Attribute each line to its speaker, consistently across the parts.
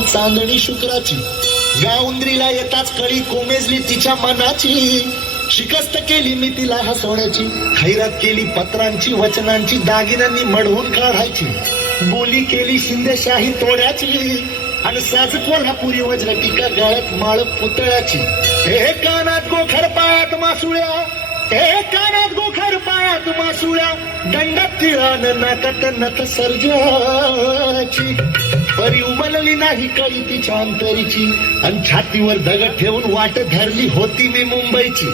Speaker 1: चांदणी शुक्राची. या उंदरीला येताच कळी कोमेजली तिच्या मनाची. शिकस्त केली मी तिला हसवण्याची. खैरात केली पत्रांची वचनांची दागिन्यांनी मढवून काढायची. बोली केली शिंदेशाही तोड्याची. आणि साज कोल्हापुरी वज्र टीका गाळ्यात माळ पुतळ्याची. हे कानात गोखर पायात मासुळ्या. हे कानात गोखर पायात मासुळ्या. दंडात तिळान नाकात नथ सर्जाची तरी उमलली नाही कळी तिच्या अंतरीची आणि छातीवर दगड ठेवून वाट धरली होती मी मुंबईची.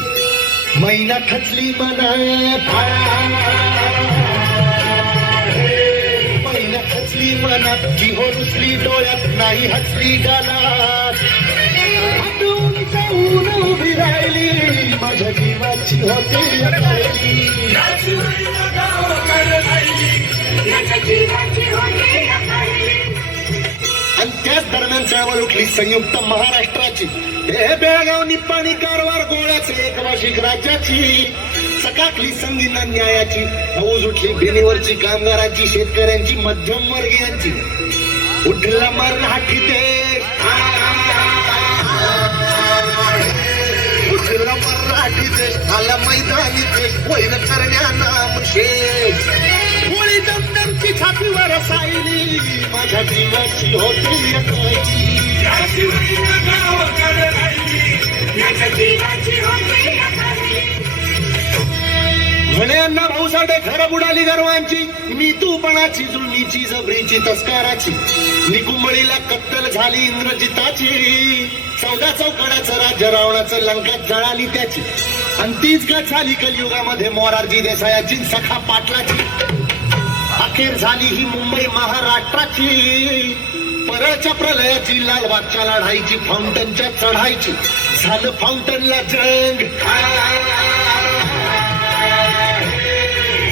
Speaker 1: मैना खचली मना मैना खचली मनात. की हो रुसली डोळ्यात नाही हसली गालात. आठवून जाऊन उभी राहिली. माझ्या जीवाची होती त्याच उठली संयुक्त महाराष्ट्राची. हे बेळगाव निपाणी कारवार गोळ्याचे एक भाषिक राज्याची सकाकली संधीना न्यायाची हौज उठली बेनीवरची कामगारांची शेतकऱ्यांची मध्यम वर्गीयांची. उठला मरण हाठी ते. उठला मराठी ते. आला मैदानी ते. वैर करण्या नाम शेष माझ्या जीवाची होती अकाली. म्हणे अण्णा भाऊसाठे घर बुडाली गर्वांची मी तूपणाची जुळणीची जबरीची तस्काराची. निकुंबळीला कत्तल झाली इंद्रजिताची. चौदा चौकडाचं राज्य रावणाचं लंकात जळाली त्याची. आणि तीच गत झाली कलियुगामध्ये मोरारजी देसायाची सखा पाटलाची. अखेर झाली ही मुंबई महाराष्ट्राची. परळच्या प्रलयाची लालबागच्या लढाईची फाउंटनच्या चढाईची. झालं फाउंटनला जंग.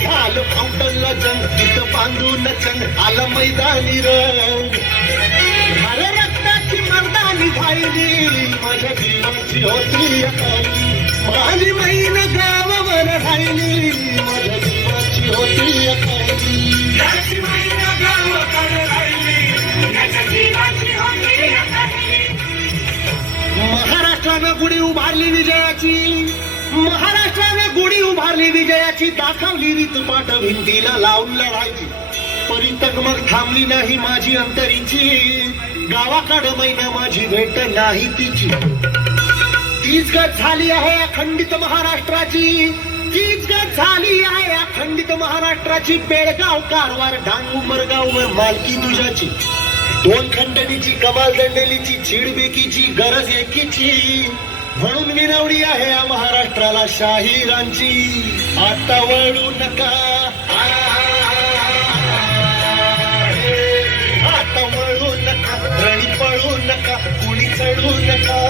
Speaker 1: झालं फाउंटनला जंग. तिथं बांधून चंग आलं मैदानी रंग. झालं रक्ताची मर्दानी खायली माझ्या जीवाची होती अकाली. माझी मैन गावावर राहिली. महाराष्ट्रानं गुढी उभारली विजयाची. महाराष्ट्रानं गुढी उभारली विजयाची. दाखवली रीत पाठ भिंतीला लावून लढायची. परितक मग थांबली नाही माझी अंतरीची. गावाकडं महिना माझी भेट नाही तिची. तीच गत झाली आहे अखंडित महाराष्ट्राची. तीच गत झाली आहे अखंडित महाराष्ट्राची बेळगाव कारवार डांग उमरगाव मालकी तुझ्याची दोन खंडणीची कमाल दंडेलीची चिडबेकीची गरज एकीची. म्हणून मिरवली आहे या महाराष्ट्राला शाहिरांची. आता वळू नका. आता वळू नका. रणी पळू नका. कुणी चढू नका.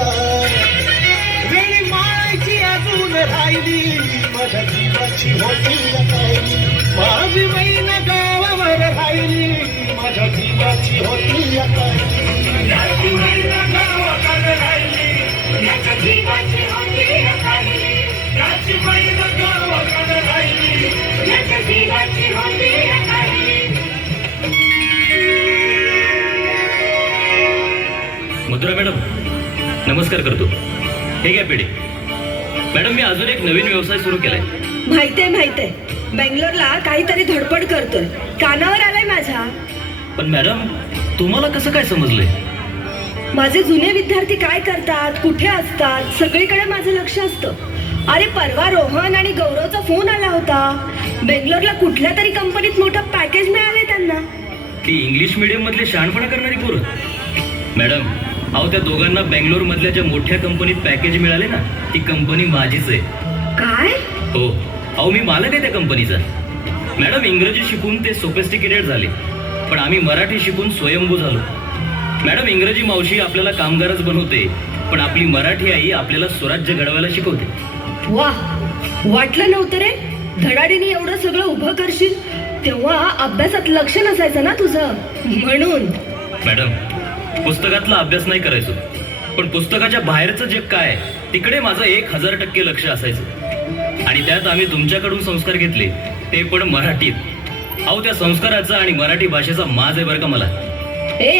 Speaker 1: वेळी माळायची अजून राहिली. माझ्या जीवाची होती नका
Speaker 2: मधुरा मॅडम नमस्कार करतो. हे घ्या पिढी. मॅडम मी अजून एक नवीन व्यवसाय सुरू केलाय.
Speaker 3: माहितीये माहितीये. बेंगलोरला काहीतरी धडपड करतोय. कानावर
Speaker 2: पण मॅडम तुम्हाला कसं काय समजलंय
Speaker 3: माझे जुने विद्यार्थी काय करतात कुठे असतात सगळीकडे माझं लक्ष असतं. अरे परवा रोहन आणि गौरवचा फोन आला होता. बेंगलोरला कुठल्या तरी कंपनीत मोठं पॅकेज मिळाले त्यांना.
Speaker 2: ती इंग्लिश मिडियम मधले शहाणपणा करणारी पोरं. मॅडम अहो त्या दोघांना बेंगलोर मधल्या ज्या मोठ्या कंपनीत पॅकेज मिळाले ना ती कंपनी माझीच आहे.
Speaker 3: काय?
Speaker 2: हो. अहो मी मालक आहे त्या कंपनीचा. मॅडम इंग्रजी शिकून ते सोफेस्टिकेटेड झाले. पण आम्ही मराठी शिकून स्वयंभू झालो. मॅडम इंग्रजी मावशी आपल्याला कामगारच बनवते पण आपली मराठी आई आपल्याला स्वराज्य घडवायला शिकवते.
Speaker 3: वा वाटलं नव्हतं रे. धडाडीने एवढं सगळं उभं करशील तेव्हा अभ्यासात लक्ष नसायचं ना तुझं. म्हणून.
Speaker 2: मॅडम पुस्तकातला अभ्यास नाही करायचो. पण पुस्तकाच्या बाहेरचं जग काय तिकडे माझं एक हजार टक्के लक्ष असायचं. आणि त्यात आम्ही तुमच्याकडून संस्कार घेतले ते पण मराठीत. अहो त्या संस्काराचा आणि मराठी भाषेचा माज आहे बरं का मला.
Speaker 3: ए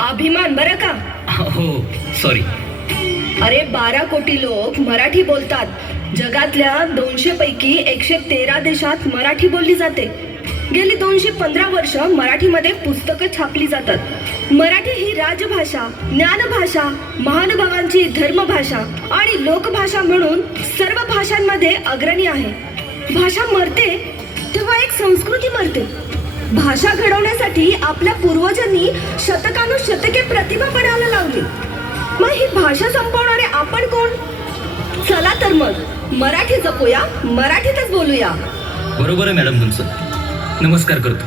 Speaker 3: अभिमान बरं का?
Speaker 2: हो सॉरी
Speaker 3: अरे बारा कोटी लोक मराठी बोलतात. जगातल्या दोनशे पैकी एकशे तेरा देशात मराठी बोलली जाते. गेली दोनशे पंधरा वर्ष मराठीमध्ये पुस्तकं छापली जातात. मराठी ही राजभाषा ज्ञानभाषा महानुभावांची धर्मभाषा आणि लोकभाषा म्हणून सर्व भाषांमध्ये अग्रणी आहे. भाषा मरते तेव्हा एक संस्कृती मरते भाषा घडवण्यासाठी आपल्या पूर्वजांनी शतकानुशतके प्रतिभा पणाला लावली. मग ही भाषा संपवणारे आपण कोण? चला तर मग मराठी जपूया मराठीतच बोलूया.
Speaker 2: बरोबर आहे मॅडम तुमचं. नमस्कार करतो.